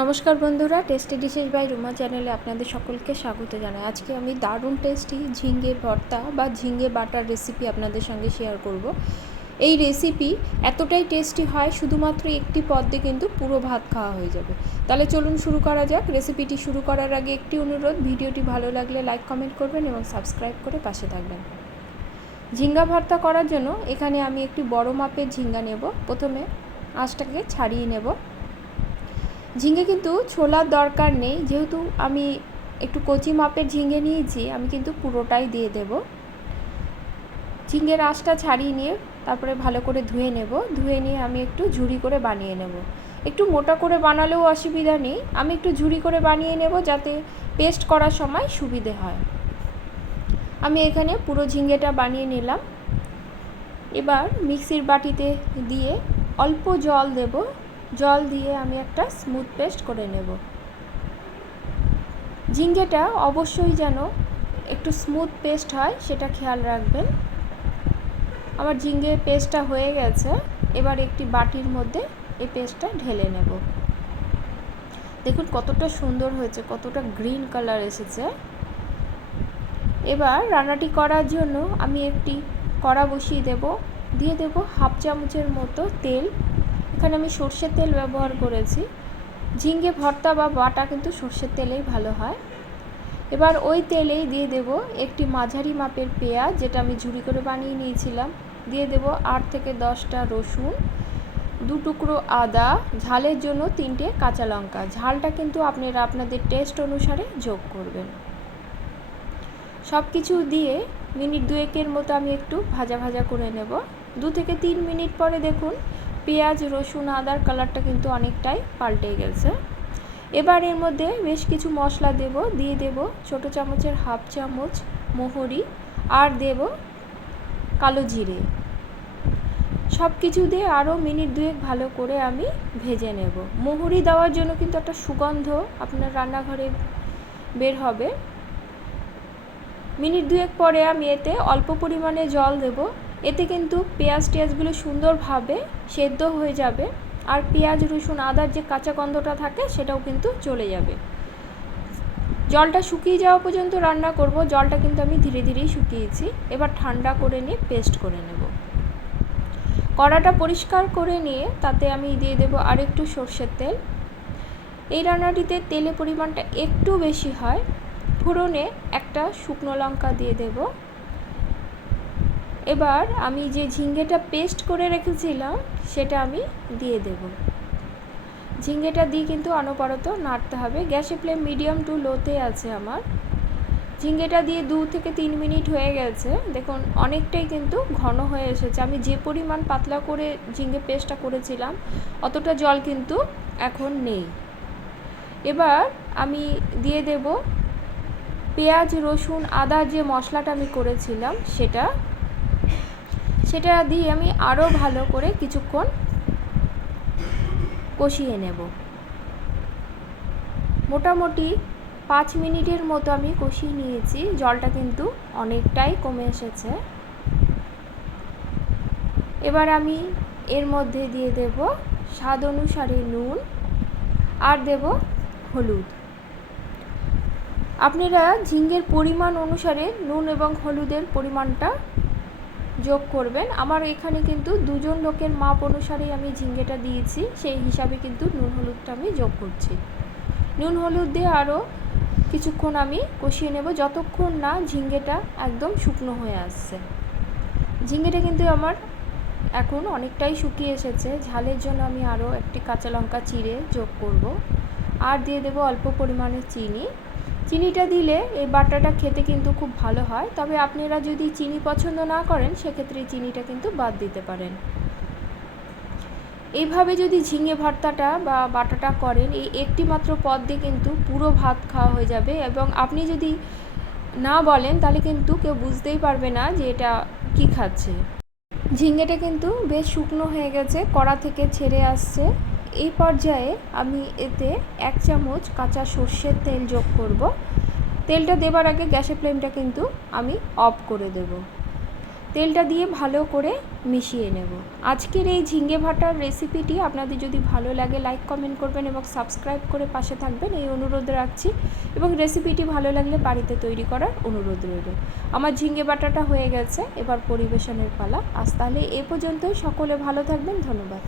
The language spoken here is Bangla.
নমস্কার বন্ধুরা, টেস্টি ডিশেস বাই রুমা চ্যানেলে আপনাদের সকলকে স্বাগত জানাই। আজকে আমি দারুণ টেস্টি ঝিঙে ভর্তা বা ঝিঙে বাটার রেসিপি আপনাদের সঙ্গে শেয়ার করব। এই রেসিপি এতটাই টেস্টি হয়, শুধুমাত্র একটি পদ দিয়ে কিন্তু পুরো ভাত খাওয়া হয়ে যাবে। তাহলে চলুন শুরু করা যাক। রেসিপিটি শুরু করার আগে একটি অনুরোধ, ভিডিওটি ভালো লাগলে লাইক কমেন্ট করবেন এবং সাবস্ক্রাইব করে পাশে থাকবেন। ঝিঙ্গা ভর্তা করার জন্য এখানে আমি একটি বড় মাপের ঝিঙ্গা নেব। প্রথমে আঁশটাকে ছাড়িয়ে নেব। ঝিঙে কিন্তু ছোলার দরকার নেই, যেহেতু আমি একটু কচি মাপের ঝিঙে নিয়েছি, আমি কিন্তু পুরোটাই দিয়ে দেব। ঝিঙের আঁশটা ছাড়িয়ে নিয়ে তারপরে ভালো করে ধুয়ে নেব। ধুয়ে নিয়ে আমি একটু ঝুরি করে বানিয়ে নেব। একটু মোটা করে বানালেও অসুবিধা নেই, আমি একটু ঝুরি করে বানিয়ে নেব যাতে পেস্ট করার সময় সুবিধে হয়। আমি এখানে পুরো ঝিঙেটা বানিয়ে নিলাম। এবার মিক্সির বাটিতে দিয়ে অল্প জল দেব। জল দিয়ে আমি একটা স্মুথ পেস্ট করে নেব। ঝিঙ্গেটা অবশ্যই যেন একটু স্মুথ পেস্ট হয়, সেটা খেয়াল রাখবেন। আমার ঝিঙ্গে পেস্টটা হয়ে গেছে। এবার একটি বাটির মধ্যে এই পেস্টটা ঢেলে নেব। দেখুন কতটা সুন্দর হয়েছে, কতটা গ্রিন কালার এসেছে। এবার রান্নাটি করার জন্য আমি একটি কড়া বসিয়ে দেব। দিয়ে দেব হাফ চামচের মতো তেল। এখানে আমি সর্ষের তেল ব্যবহার করেছি। ঝিঙে ভর্তা বা বাটা কিন্তু সর্ষের তেলেই ভালো হয়। এবার ওই তেলেই দিয়ে দেব একটি মাঝারি মাপের পেঁয়াজ, যেটা আমি ঝুরি করে বানিয়ে নিয়েছিলাম। দিয়ে দেব 8 থেকে 10টা রসুন, 2 টুকরো আদা, ঝালের জন্য 3টে কাঁচা লঙ্কা। ঝালটা কিন্তু আপনারা আপনাদের টেস্ট অনুসারে যোগ করবেন। সব কিছু দিয়ে মিনিট 2-এর মতো আমি একটু ভাজা ভাজা করে নেব। 2 থেকে 3 মিনিট পরে দেখুন পেঁয়াজ, রসুন, আদার কালারটা কিন্তু অনেকটাই পাল্টে গেছে। এবার এর মধ্যে বেশ কিছু মশলা দেব। দিয়ে দেব ছোটো চামচের হাফ চামচ মৌরি, আর দেব কালো জিরে। সব কিছু দিয়ে আরও মিনিট 2 ভালো করে আমি ভেজে নেব। মৌরি দেওয়ার জন্য কিন্তু একটা সুগন্ধ আপনার রান্নাঘরে বের হবে। মিনিট 2 পরে আমি এতে অল্প পরিমাণে জল দেব। এতে কিন্তু পেঁয়াজগুলো সুন্দরভাবে সেদ্ধ হয়ে যাবে, আর পেঁয়াজ, রসুন, আদার যে কাঁচা গন্ধটা থাকে সেটাও কিন্তু চলে যাবে। জলটা শুকিয়ে যাওয়া পর্যন্ত রান্না করব। জলটা কিন্তু আমি ধীরে ধীরেই শুকিয়েছি। এবার ঠান্ডা করে নিয়ে পেস্ট করে নেব। কড়াটা পরিষ্কার করে নিয়ে তাতে আমি দিয়ে দেব আর একটু সর্ষের তেল। এই রান্নাটিতে তেলের পরিমাণটা একটু বেশি হয়। ফোড়নে একটা শুকনো লঙ্কা দিয়ে দেব। এবার আমি যে ঝিঙ্গেটা পেস্ট করে রেখেছিলাম সেটা আমি দিয়ে দেব। ঝিঙ্গেটা দিয়ে কিন্তু অনবরত নাড়তে হবে। গ্যাসের ফ্লেম মিডিয়াম টু লোতে আছে আমার। ঝিঙ্গেটা দিয়ে 2 থেকে 3 মিনিট হয়ে গেছে। দেখুন অনেকটাই কিন্তু ঘন হয়ে এসেছে। আমি যে পরিমাণ পাতলা করে ঝিঙ্গে পেস্টটা করেছিলাম অতটা জল কিন্তু এখন নেই। এবার আমি দিয়ে দেব পেঁয়াজ, রসুন, আদার যে মশলাটা আমি করেছিলাম সেটা দিয়ে আমি আরও ভালো করে কিছুক্ষণ কষিয়ে নেব। মোটামুটি 5 মিনিটের মতো আমি কষিয়ে নিয়েছি। জলটা কিন্তু অনেকটাই কমে এসেছে। এবার আমি এর মধ্যে দিয়ে দেব স্বাদ অনুসারে নুন, আর দেব হলুদ। আপনারা ঝিঙ্গের পরিমাণ অনুসারে নুন এবং হলুদের পরিমাণটা যোগ করবেন। আমার এখানে কিন্তু 2 জন লোকের মাপ অনুসারেই আমি ঝিঙ্গেটা দিয়েছি, সেই হিসাবে কিন্তু নুন হলুদটা আমি যোগ করছি। নুন হলুদ দিয়ে আরও কিছুক্ষণ আমি কষিয়ে নেব, যতক্ষণ না ঝিঙ্গেটা একদম শুকনো হয়ে আসছে। ঝিঙ্গেটা কিন্তু আমার এখন অনেকটাই শুকিয়ে এসেছে। ঝালের জন্য আমি আরও একটি কাঁচা লঙ্কা চিড়ে যোগ করব, আর দিয়ে দেব অল্প পরিমাণে চিনি। চিনিটা দিলে এই বাটাটা খেতে কিন্তু খুব ভালো হয়। তবে আপনারা যদি চিনি পছন্দ না করেন সেক্ষেত্রে চিনিটা কিন্তু বাদ দিতে পারেন। এইভাবে যদি ঝিঙে ভর্তাটা বা বাটাটা করেন, এই একটি মাত্র পদ দিয়ে কিন্তু পুরো ভাত খাওয়া হয়ে যাবে। এবং আপনি যদি না বলেন তাহলে কিন্তু কেউ বুঝতেই পারবে না যে এটা কি খাচ্ছে। ঝিঙেটা কিন্তু বেশ শুকনো হয়ে গেছে, কড়া থেকে ছেড়ে আসছে। এই পর্যায়ে আমি এতে 1 চামচ কাঁচা সর্ষের তেল যোগ করব। তেলটা দেবার আগে গ্যাসের ফ্লেমটা কিন্তু আমি অফ করে দেব। তেলটা দিয়ে ভালো করে মিশিয়ে নেব। আজকের এই ঝিঙে ভাটার রেসিপিটি আপনাদের যদি ভালো লাগে লাইক কমেন্ট করবেন এবং সাবস্ক্রাইব করে পাশে থাকবেন, এই অনুরোধ রাখছি। এবং রেসিপিটি ভালো লাগলে বাড়িতে তৈরি করার অনুরোধ রইল। আমার ঝিঙে বাটাটা হয়ে গেছে, এবার পরিবেশনের পালা। আজ তাহলে এ পর্যন্তই। সকলে ভালো থাকবেন, ধন্যবাদ।